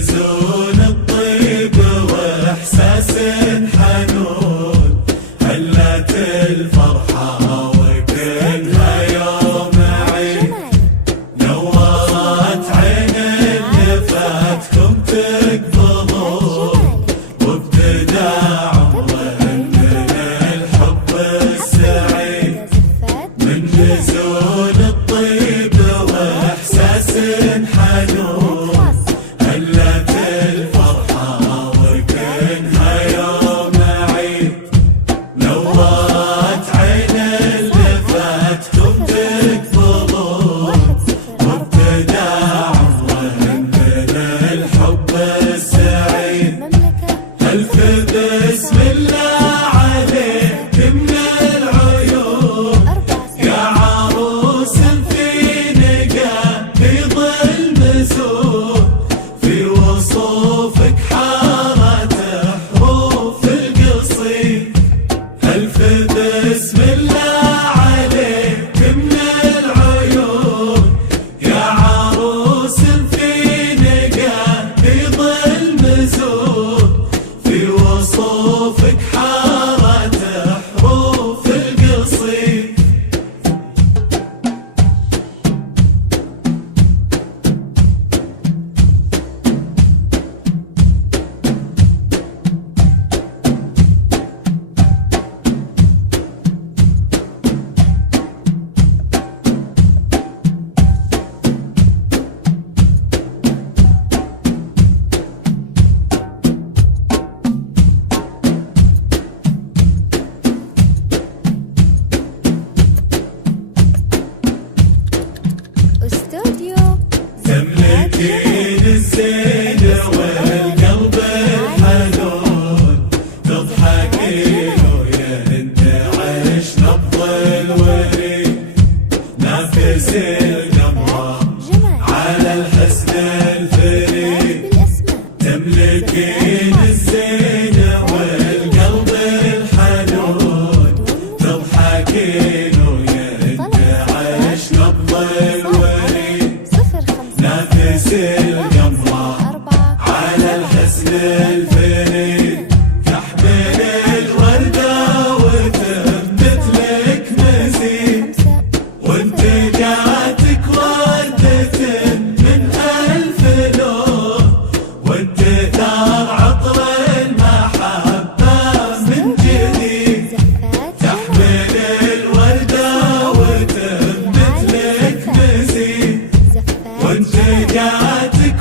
نزول الطيب واحساس حنون، هلت الفرحة وكلها يوم عيد، نورت عين اللي فاتكم تقبضون، وابتدى عمره من الحب السعيد، من نزول الطيب واحساس حنون، هلت الفرحة وكلها يوم عيد، نورت عين اللي فاتكم تقبضون، وابتدى عمره من الحب السعيد، ألف بسم الله عليك من العيون، يا عروس في نقا في ظل مزون، في وصوفك حارت حروف القصيد، ألف بسم الله عليك من العيون، يا عروس في نقا في ظل مزون، في وصوفك حارت حروف القصيد. تملكين الزين والقلب الحنون، تضحكين ويا انت عيش نبض الوريد، نافس القمر على الحسن الفريد، تملكين الزين والقلب الحنون، تضحكين ويا انت عيش نبض الوريد، نافس القمر على الحسن الفريد، تحمل الوردة وتنبت لك مزيد، وانت جاتك وردة من ألف لون، وانت ثار عطر المحبة من جديد، تحمل الوردة وتنبت لك مزيد، وانت جاتك